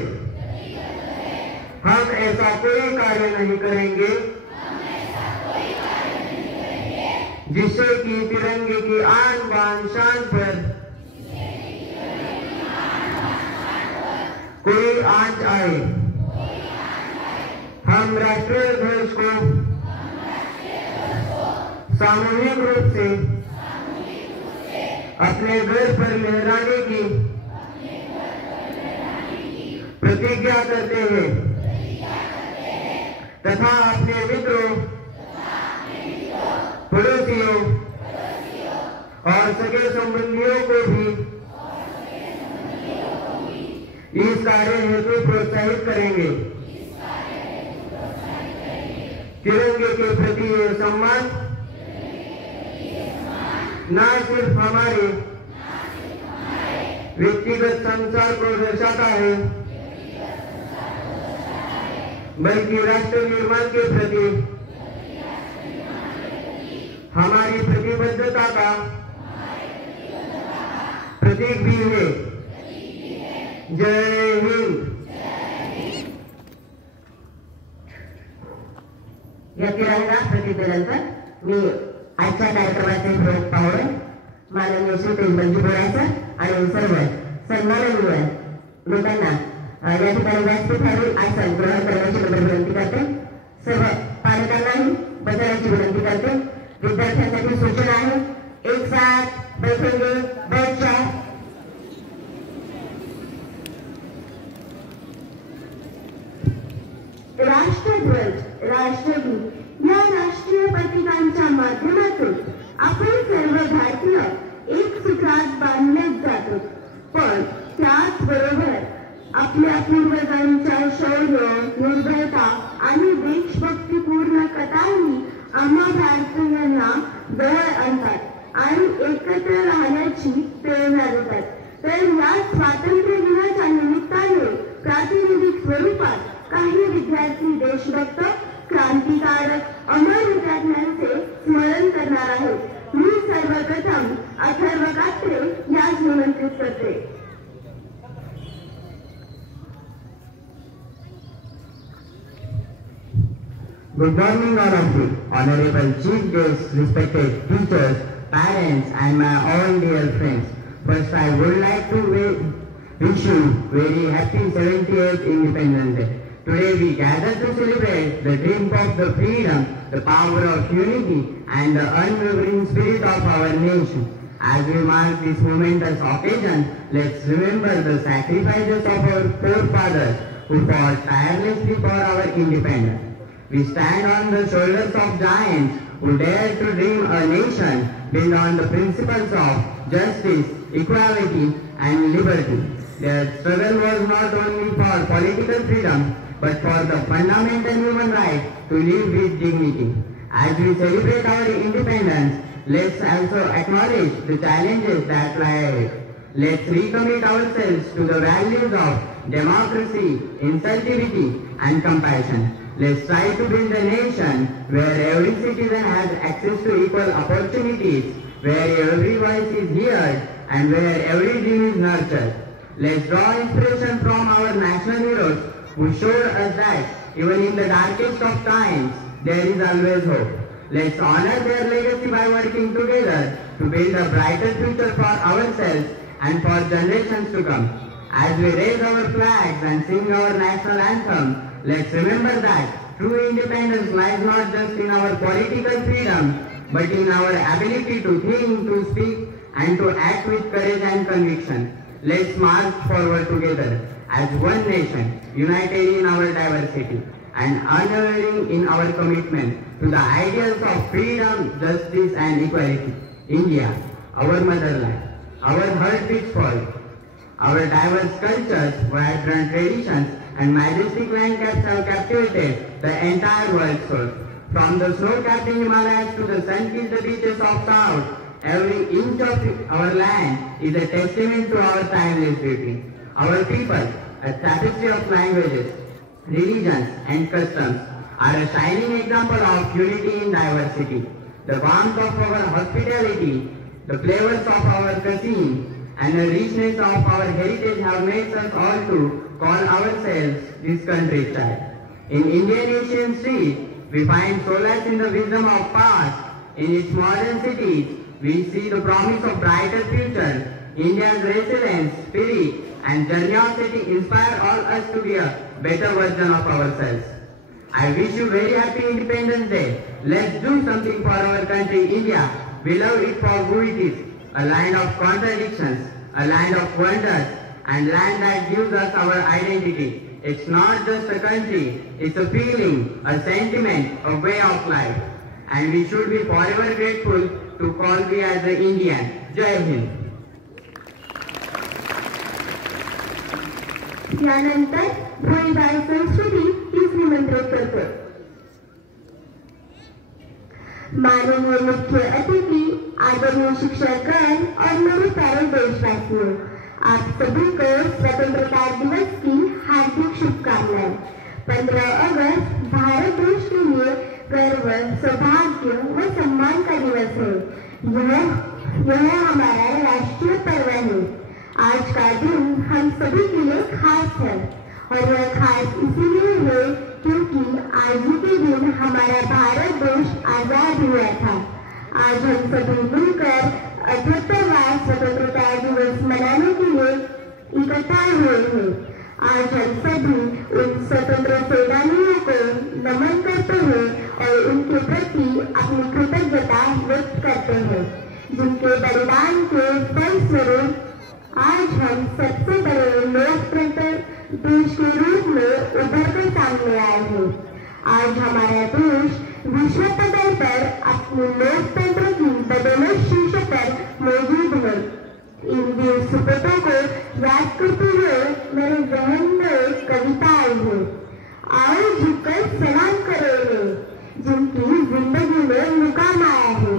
हम ऐसा कोई कार्य नहीं करेंगे जिससे कि तिरंगे की आन बान शान पर कोई आंच आए. हम राष्ट्रीय ध्वज को सामूहिक रूप से अपने घर पर लहराने की प्रतिज्ञा करते हैं तथा अपने मित्रों, पड़ोसियों और सगे संबंधियों को भी इस कार्य हेतु प्रोत्साहित करेंगे. तिरंगे के प्रति ये सम्मान न सिर्फ हमारे व्यक्तिगत संसार को दर्शाता है बल्कि राष्ट्र निर्माण के प्रति हमारी प्रतिबद्धता का प्रतीक भी है. जय हिंद. या तिरंगा प्रतिज्ञेनंतर मी आजच्या कार्यक्रमाचे प्रमुख पाहुणे माननीय श्री तेजबंजी बोरासर आणि सर्व सन्माननीय लोकांना या ठिकाणी व्यासपीठावरील आसन ग्रहण करण्याची विनंती करते. सर्व पालकांनाही बसण्याची विनंती करते. विद्यार्थ्यांसाठी सूचना आहे, एक साथ बैठेंगे, बैठ जाए. राष्ट्रध्वज, राष्ट्रगीत या राष्ट्रीय प्रतीकांच्या माध्यमातून आपण पूर्वजांच्या शौर्य, निर्भयता आणि देशभक्तीपूर्ण कथांनी आम्हा भारतीयांना जवळ आणतात आणि एकत्र राहण्याची प्रेरणा देतात. तर या स्वातंत्र्य दिनाच्या निमित्ताने प्रातिनिधिक स्वरूपात काही विद्यार्थी देशभक्त, क्रांतिकारक, अमर हुतात्म्यांचे स्मरण करणार आहेत. मी सर्वप्रथम अथर्व कात्रे यास निमंत्रित करते. Good morning all of you, honorable chief guests, respected teachers, parents and my all dear friends. First I would like to wish you very happy 78th Independence Day. Today we gather to celebrate the dream of the freedom, the power of unity and the unwavering spirit of our nation. As we mark this momentous occasion, let's remember the sacrifices of our forefathers who fought tirelessly for our independence. We stand on the shoulders of giants who dare to dream a nation built on the principles of justice, equality and liberty. Their struggle was not only for political freedom but for the fundamental human right to live with dignity. As we celebrate our independence, let's also acknowledge the challenges that lie ahead. Let's recommit ourselves to the values of democracy, inclusivity and compassion. Let's try to build a nation where every citizen has access to equal opportunities, where every voice is heard and where every dream is nurtured. Let's draw inspiration from our national heroes who showed us that even in the darkest of times, there is always hope. Let's honor their legacy by working together to build a brighter future for ourselves and for generations to come. As we raise our flags and sing our national anthem, let's remember that true independence lies not just in our political freedom, but in our ability to think, to speak, and to act with courage and conviction. Let's march forward together as one nation, united in our diversity, and unwavering in our commitment to the ideals of freedom, justice, and equality. India, our motherland, our heart beats for it. Our diverse cultures, vibrant traditions, and majestic landscapes have captivated the entire world soul. From the snow-capped Himalayas to the sun-kissed beaches of South, every inch of our land is a testament to our timeless beauty. Our people, a tapestry of languages, religions, and customs, are a shining example of unity in diversity. The warmth of our hospitality, the flavors of our cuisine, and the richness of our heritage have made us all to call ourselves this country's child. In Indian ancient streets, we find solace in the wisdom of past. In its modern cities, we see the promise of brighter future. India's resilience, spirit, and generosity inspire all us to be a better version of ourselves. I wish you very happy Independence Day. Let's do something for our country, India. We love it for who it is. A land of contradictions, a land of wonders, and land that gives us our identity. It's not just a country, it's a feeling, a sentiment, a way of life. And we should be forever grateful to call me as an Indian. Jai Hind. यानंतर भोईबाई संस्कृती तीस निमंत्रित करते. माननीय मुख्य अतिथि, आदरणीय शिक्षकगण और मेरे प्यारे देशवासियों, आप सभी को स्वतंत्रता दिवस की हार्दिक शुभकामनाएं। 15 अगस्त भारत देश के लिए गर्व, सौभाग्य व सम्मान का दिवस है। यह हमारा राष्ट्रीय पर्व है। आज का दिन हम सभी के लिए खास है और यह खास इसीलिए है क्योंकि आज ही के दिन हमारा भारत देश आजाद हुआ था। आज हम सभी मिलकर 78वां स्वतंत्रता दिवस मनाने के लिए इकट्ठा हुए हैं। आज हम सभी उन स्वतंत्र सेनानियों को नमन करते हैं और उनके प्रति अपनी कृतज्ञता व्यक्त करते हैं, जिनके बलिदान के फलस्वरूप आज हम सबसे बड़े लोकतंत्र देश के रूप में उभर कर सामने आए हैं। आज हमारा देश विश्व पटल पर अपने लोकतंत्र की बदौलत शीर्ष पर मौजूद है। इन वीर सुपूतों को याद करते हुए मेरे जहन में एक कविता आई है। आओ झुककर सलाम करेंगे जिनकी जिंदगी में मुकाम आया है।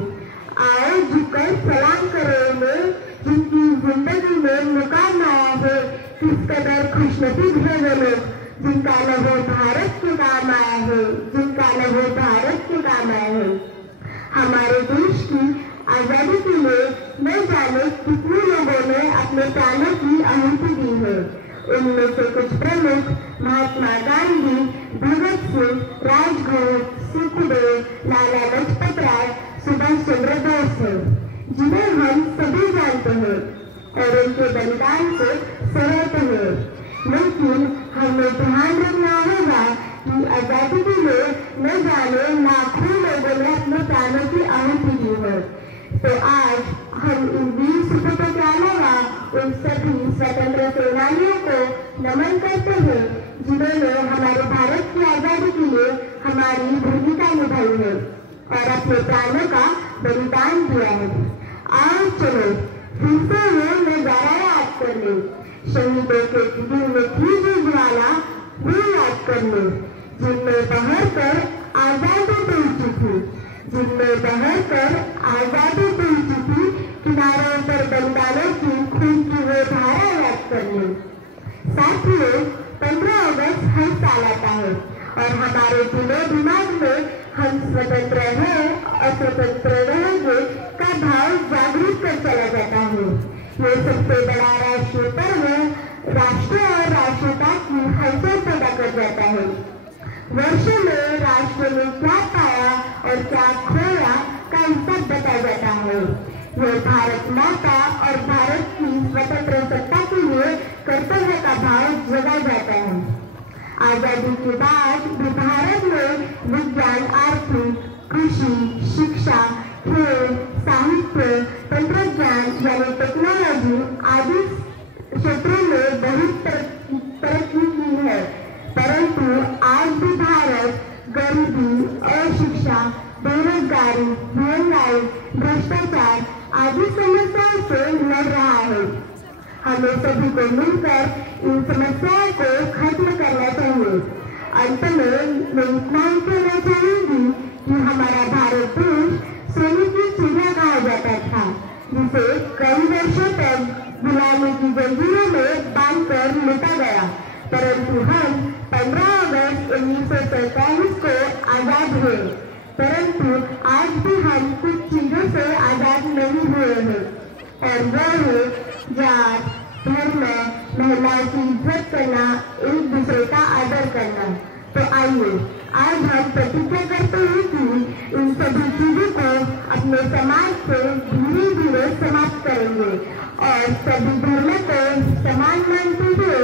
आओ झुककर सलाम करेंगे जिनकी जिंदगी में मुकाम आया है। किस कदर खुशनसीब है वो लोग जिनका लहू भारत के काम आया है, जिनका लहू भारत के काम आया है। हमारे देश की आजादी के लिए न जाने कितने लोगों ने अपने प्राणों की आहुति दी है। उनमें से कुछ प्रमुख महात्मा गांधी, भगत सिंह, राजगुरु, सुखदेव, लाला लाजपत राय, सुभाष चंद्र बोस है, जिन्हें हम सभी जानते हैं और उनके बलिदान को सराहते हैं। लेकिन हमें ध्यान रखना होगा कि आजादी के लिए न जाने लाखों लोगों ने अपने प्राणों की आहुति दी है। तो आज हम इन वीर सपूतों के अलावा उन सभी स्वतंत्र सेनानियों को नमन करते हैं जिन्होंने हमारे भारत की आजादी के लिए हमारी भूमिका निभाई है और अपने प्राणों का बलिदान दिया है। आज चलो फिर से ये नजारा याद कर ले, शहीदों के दिल में थी जो ज्वाला वो याद कर ले, जिनमें बहर कर आजादी पहुंची थी, जिनमें बहर कर आजादी पहुंची थी। किनारों पर बलिदानों की खून की वो धारा याद कर ले। साथियों, 15 अगस्त हर साल आता है और हमारे दिलो दिमाग में हम स्वतंत्र हैं और स्वतंत्र रहेंगे का भाव जागृत कर चला जाता है। ये सबसे बड़ा राष्ट्रीय पर्व राष्ट्र और राष्ट्रीयता की हलचल पैदा कर जाता है। वर्षों में राष्ट्र ने क्या पाया और क्या खोया का हिसाब बताया जाता है। यह भारत माता और भारत की स्वतंत्र सत्ता के लिए कर्तव्य का भाव जगाया जाता है। आजादी के बाद भी भारत में विज्ञान, आर्थिक, कृषि, शिक्षा, खेल, साहित्य, तंत्रज्ञान यानी टेक्नोलॉजी आदि क्षेत्रों में बहुत तरक्की की है, परंतु आज भी भारत गरीबी, अशिक्षा, बेरोजगारी, महंगाई, भ्रष्टाचार आदि समस्याओं से लड़ रहा है। हमें सभी को मिलकर इन समस्याओं को खत्म करना चाहिए। अंत में मैं इतना ही कहना चाहूंगी कि हमारा भारत देश सोने की चिड़िया कहा जाता था, जिसे कई वर्षों तक गुलामी की जंजीरों में बांधकर लूटा गया, परंतु हम 15 अगस्त 1947 को आजाद हुए। परंतु आज भी हम कुछ चीजों से आजाद नहीं हुए हैं और वह है जात, धर्म, महिलाओं की इज्जत करना, एक दूसरे का आदर करना। तो आइए आज हम प्रतिज्ञा करते हैं कि इन सभी चीजों को अपने समाज से धीरे धीरे समाप्त करेंगे और सभी धर्म को समान मानते हुए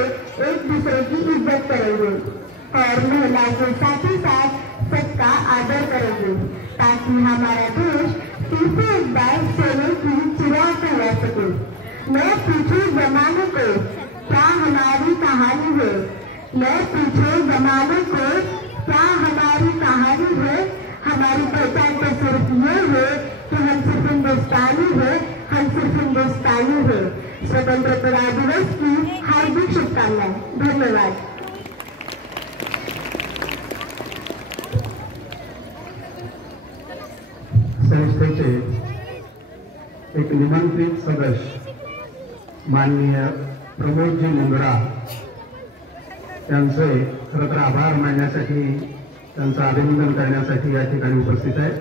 एक दूसरे की इज्जत करेंगे और महिलाओं के साथ ही साथ सबका आदर करेंगे, ताकि हमारा देश फिर से एक बार सोने की चिड़िया कहला सके। मैं पूछूं जमाने को क्या हमारी कहानी है, मैं पूछूं जमाने को क्या हमारी कहानी है। हमारी पहचान तो सिर्फ ये है कि हम सिर्फ हिंदुस्तानी है, हम सिर्फ हिंदुस्तानी है। स्वतंत्रता दिवस की हार्दिक शुभकामनाएं। धन्यवाद। संस्थेचे एक निमंत्रित सदस्य माननीय प्रमोदजी मुंगरा यांचे खरं तर आभार मानण्यासाठी, त्यांचं अभिनंदन करण्यासाठी या ठिकाणी उपस्थित आहे।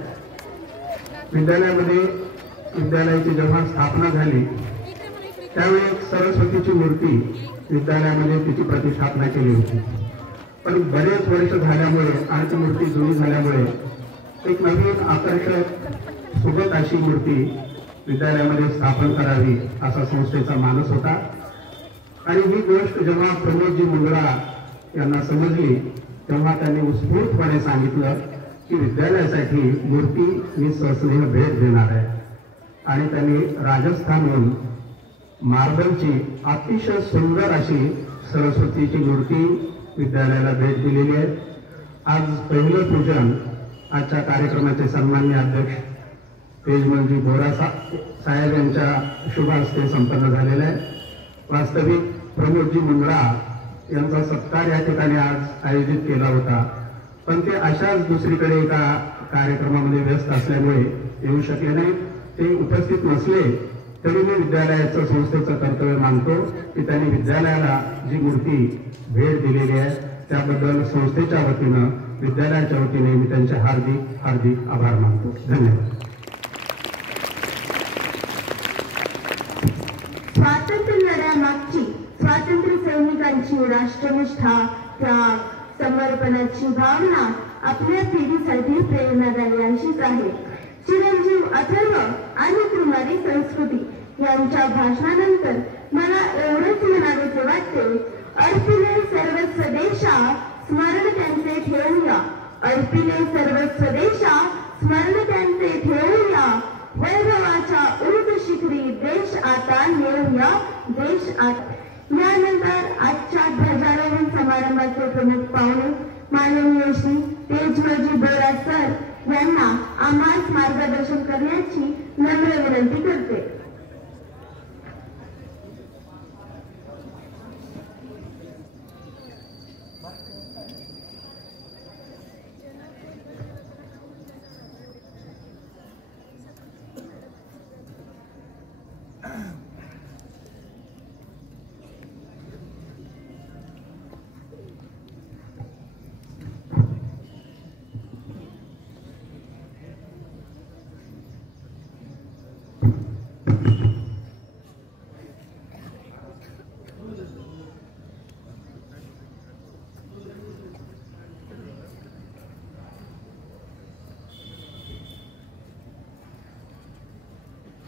विद्यालयाची जेव्हा स्थापना झाली त्यावेळी एक सरस्वतीची मूर्ती विद्यालयामध्ये तिची प्रतिष्ठापना केली होती, पण बरेच वर्ष झाल्यामुळे आणि ती मूर्ती जुनी झाल्यामुळे एक नवीन आकर्षक सुबक अशी मूर्ती विद्यालयामध्ये स्थापन करावी असा संस्थेचा मानस होता। आणि ही गोष्ट जेव्हा प्रमोदजी मुंगरा यांना समजली तेव्हा त्यांनी उत्स्फूर्तपणे सांगितलं की विद्यालयासाठी मूर्ती मी सस्नेह भेट देणार आहे आणि त्यांनी राजस्थानहून मार्बलची अतिशय सुंदर अशी सरस्वतीची मूर्ती विद्यालयाला भेट दिलेली आहे। आज पहिलं पूजन आजच्या कार्यक्रमाचे सन्माननीय अध्यक्ष पेजमलजी बोरा साहेब यांच्या शुभ हस्ते संपन्न झालेलं आहे। वास्तविक प्रमोदजी मुंद्रा यांचा सत्कार या ठिकाणी आज आयोजित केला होता, पण ते अशाच दुसरीकडे एका कार्यक्रमामध्ये व्यस्त असल्यामुळे येऊ शकले नाही. ते उपस्थित नसले तरी मी विद्यालयाचं संस्थेचं कर्तव्य मानतो की त्यांनी विद्यालयाला जी मूर्ती भेट दिलेली आहे त्याबद्दल संस्थेच्या वतीनं विद्यालयाच्या वतीने मी त्यांचे हार्दिक हार्दिक आभार मानतो. धन्यवाद. स्वातंत्र्य लढ्यामागची स्वातंत्र्य सैनिकांची राष्ट्रनिष्ठा, त्याग, समर्पणाची भावना आपल्या पिढीसाठी प्रेरणादायी अशीच आहे. चिरंजीव अथर्व आणि कुमारी संस्कृती यांच्या भाषणानंतर मला एवढेच म्हणावेसे वाटते, अर्पिले सर्वस्व देशा स्मरण त्यांचे ठेवूया, अर्पिले सर्वस्व देशा स्मरण त्यांचे ठेवूया, वैभवाच्या उंच शिखरी देश आता नेऊया, देश आता. यानंतर आजच्या ध्वजारोहण समारंभाचे प्रमुख पाहुणे माननीय श्री तेजवजी बोरा सर यांना आम्हास मार्गदर्शन करण्याची नम्र विनंती करते.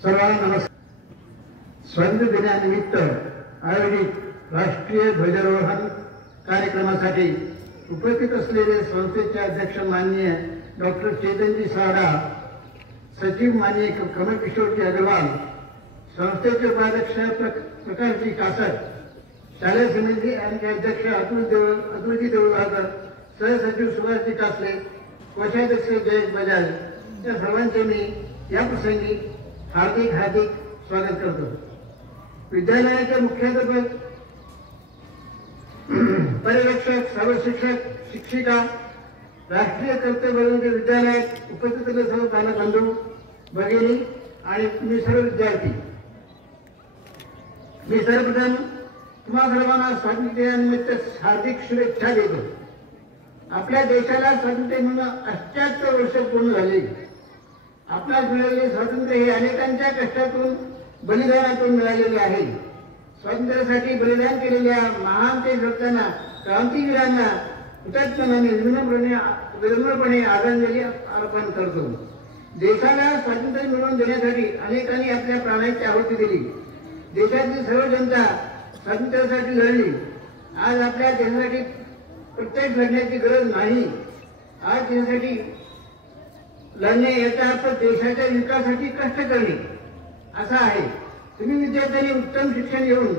सर्वांना नमस्कार. स्वातंत्र्य दिनानिमित्त आयोजित राष्ट्रीय ध्वजारोहण कार्यक्रमासाठी उपस्थित असलेले संस्थेचे अध्यक्ष माननीय डॉक्टर चेतनजी साहडा, सचिव माननीय कमलकिशोरजी अग्रवाल, संस्थेचे उपाध्यक्ष प्रकाशजी कासट, शालेय समिती यांचे अध्यक्ष अतुलजी देऊळगावकर, सहसचिव सुभाषजी कासले, कोषाध्यक्ष जयेश बजाज, या सर्वांचे मी या प्रसंगी हार्दिक हार्दिक स्वागत करतो. विद्यालयाचे मुख्याध्यापक, पर्यवेक्षक, सर्व शिक्षक, शिक्षिका, राष्ट्रीय कर्तव्य विद्यालयात उपस्थित असलेले सर्व पालक बंधू भगिनी आणि मी सर्व विद्यार्थी, मी सर्वप्रथम तुम्हा सर्वांना स्वातंत्र्य दिनानिमित्त हार्दिक शुभेच्छा देतो. आपल्या देशाला स्वातंत्र्य मिळून 78 वर्ष पूर्ण झाली. आपल्याला मिळालेले स्वातंत्र्य हे अनेकांच्या कष्टातून, बलिदानातून मिळालेले आहे. स्वातंत्र्यासाठी बलिदान केलेल्या महान देशभक्तांना, क्रांतिवीरांना हुतात्म्याने विनम्रपणे आदरांजली अर्पण करतो. देशाला स्वातंत्र्य मिळवून देण्यासाठी अनेकांनी आपल्या प्राणाची आहुती दिली. देशातील सर्व जनता स्वातंत्र्यासाठी लढली. आज आपल्या देशासाठी प्रत्येक लढण्याची गरज नाही. आज देशासाठी लढणे याचा अर्थ देशाच्या विकासासाठी कष्ट करणे असा आहे. तुम्ही विद्यार्थ्यांनी उत्तम शिक्षण घेऊन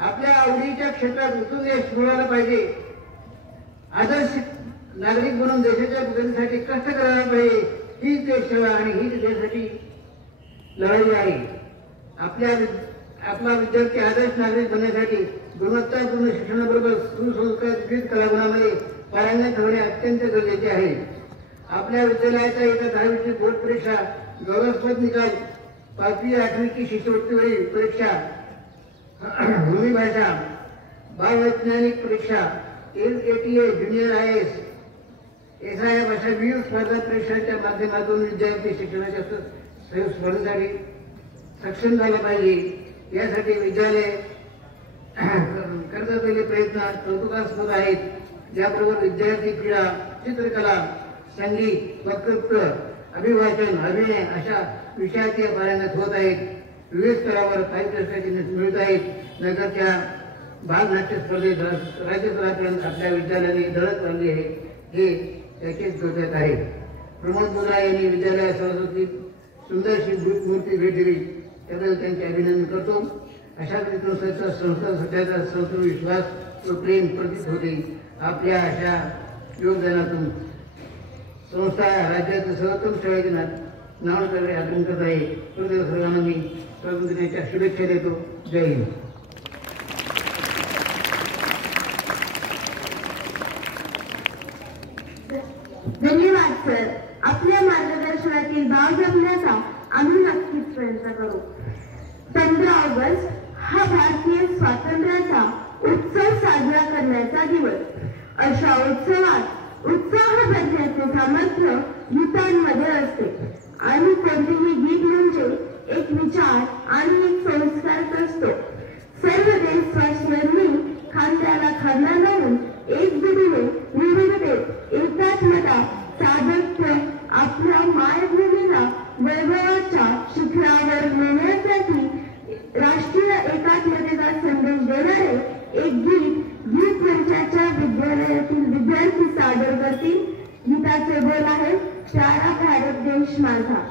आपल्या आवडीच्या क्षेत्रात उत्तम यश मिळवायला पाहिजे. आदर्श नागरिक म्हणून देशाच्या प्रगतीसाठी कष्ट करायला पाहिजे. हीच देशसेवा आणि हीच देशासाठी लढाई आहे. आपला विद्यार्थी आदर्श नागरिक बनण्यासाठी गुणवत्तापूर्ण शिक्षणाबरोबर सुसंस्कृत कलागुणामध्ये पारंगत होणे अत्यंत गरजेचे आहे. आपल्या विद्यालयाच्या इतर 10वीची बोर्ड परीक्षा, गौरवास्पद निकाल, 5वी 8वीची शिष्यवृत्तीवरील परीक्षा, भूमी भाषा, बालवैज्ञानिक परीक्षा, ATA, ज्युनियर IAS, SIA भाषा विविध स्पर्धा परीक्षांच्या माध्यमातून विद्यार्थी शिक्षणाच्या स्पर्धेसाठी सक्षम झाला पाहिजे. यासाठी विद्यालय करत असलेले प्रयत्न कौतुकास्पद आहेत. याबरोबर विद्यार्थी क्रीडा, चित्रकला, संगीत, वक्तृत्व, अभिभाषण, अभिनय अशा विषयात पारंगत होत आहेत. विविध स्तरावर पारितोषिके मिळत आहेत. नगरच्या बालनाट्य स्पर्धेत राज्यस्तरापर्यंत आपल्या विद्यालयाने धडक आणली आहे. हे याचेच द्योतक आहे. प्रमोद मुंद्रा यांनी विद्यालया सरस्वती सुंदरशी मूर्ती भेट दिली, त्याबद्दल त्यांचे अभिनंदन करतो. अशा रीतीने संस्था सध्याचा संस्कृत विश्वास व प्रेम प्रतीत होते. आपल्या अशा योगदानातून संस्था राज्याचं सर्वोत्तम सेवेचे नाव करणे आग्रह करत आहे. सर्वांना मी स्वातंत्र्य दिनाच्या शुभेच्छा देतो. जय हिंद. धन्यवाद सर. आपल्या मार्गदर्शनातील भाव जपण्याचा आम्ही नक्कीच प्रयत्न करू. 15 ऑगस्ट हा भारतीय स्वातंत्र्याचा उत्सव साजरा करण्याचा दिवस. अशा उत्सवात उत्साह भरण्याचे सामर्थ्य युवकांमध्ये असते आणि कोणतेही गीत म्हणजे एक विचार आणि एक संस्कारच असतो. सर्व देशवासियांनी खांद्याला खांदा लावून एकजुटीने विविधतेत एकात्मता साधत आपल्या मायभूमीला वैभवाच्या शिखरावर नेण्यासाठी राष्ट्रीय एकात्मतेचा संदेश देणारे एक गीत मंचाच्या विद्यालयातील विद्यार्थी सादर करतील. गीताचे बोल आहे, प्यारा भारत देश माझा.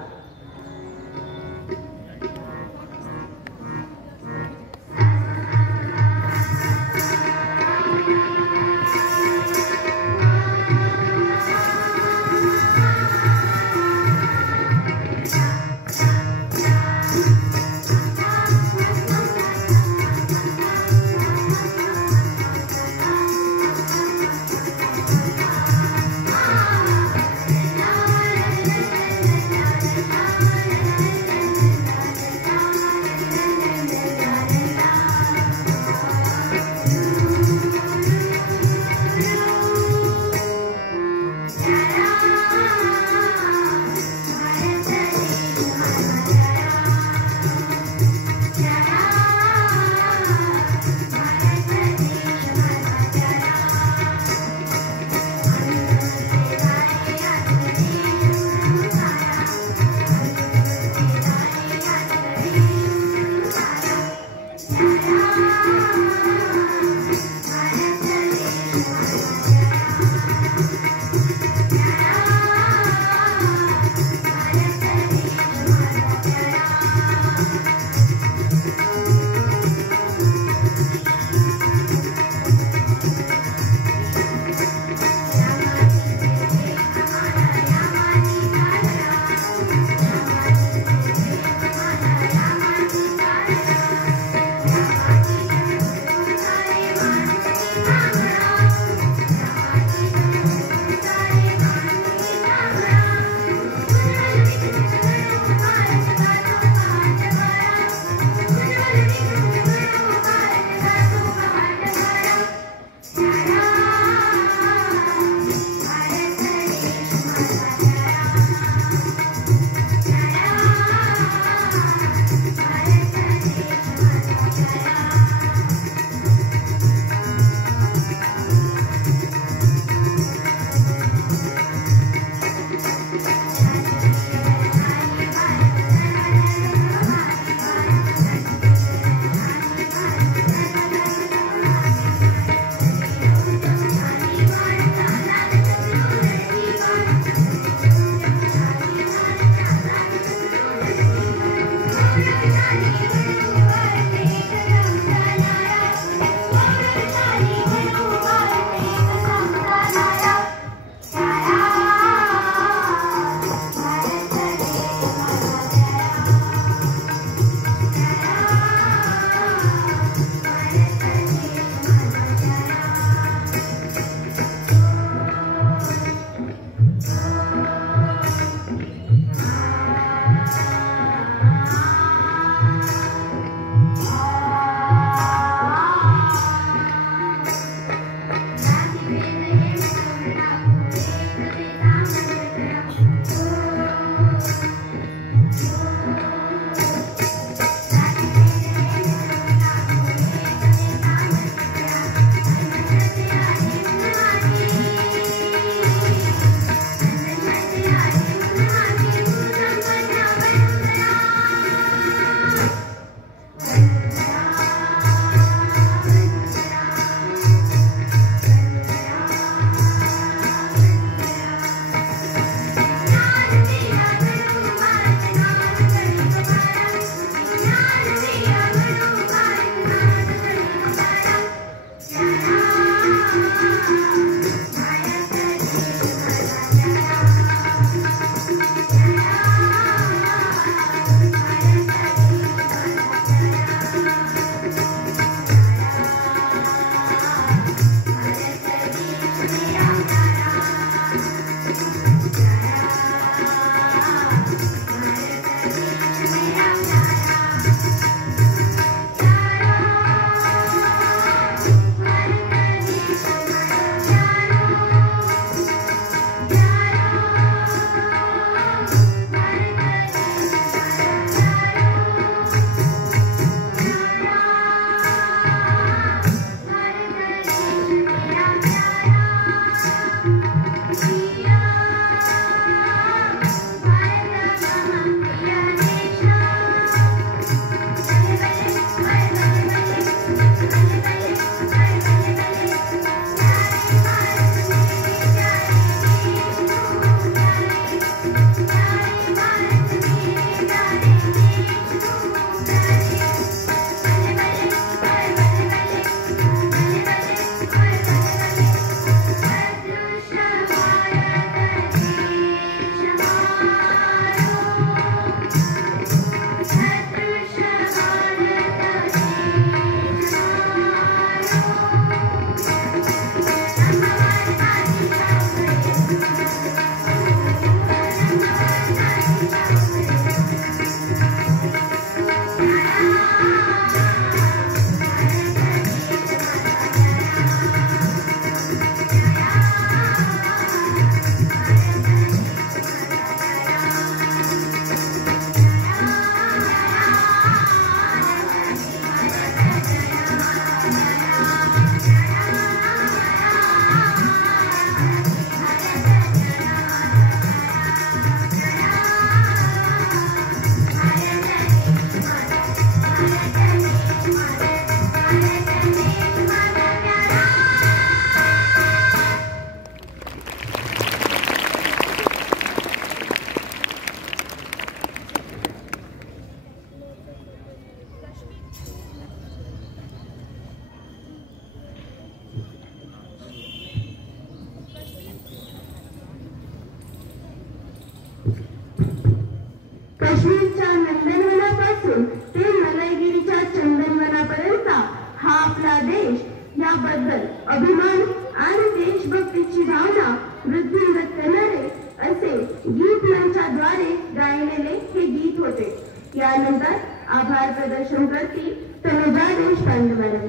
आपला देश याबद्दल अभिमान आणि देशभक्तीची भावना वृद्धिंगत करणारे असे गीत मंचाद्वारे गायलेले हे गीत होते. यानंतर आभार प्रदर्शन करतील तनुजा देशपांडे मॅडम.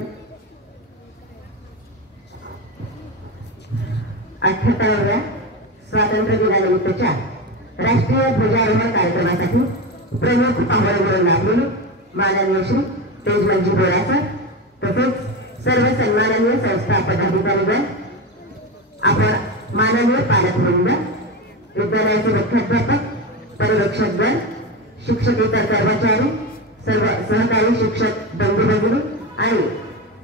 78व्या स्वातंत्र्य दिनानिमित्तच्या राष्ट्रीय ध्वजारोहण कार्यक्रमासाठी प्रमुख पाहुणे म्हणून लाभलेले माननीय श्री तेजमलजी बोरासर तसेच सर्व सन्माननीय संस्था पदाधिकारीगण, आपण माननीय पालकवृंद, विद्यालयाचे मुख्याध्यापक, पर्यवेक्षकगण, शिक्षकेतर कर्मचारी, सर्व सहकारी शिक्षक बंधू भगिनी आणि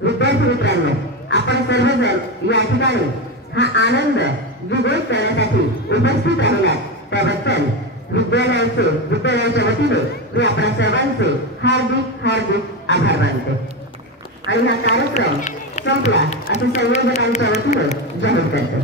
विद्यार्थी मित्रांनो, आपण सर्वजण या ठिकाणी हा आनंद द्विगुणित करण्यासाठी उपस्थित राहिलात त्याबद्दल विद्यालयाच्या वतीने मी आपल्या सर्वांचे हार्दिक आभार मानते आणि हा कार्यक्रम संपला असे संयोजकांच्या वतीने जाहीर करते.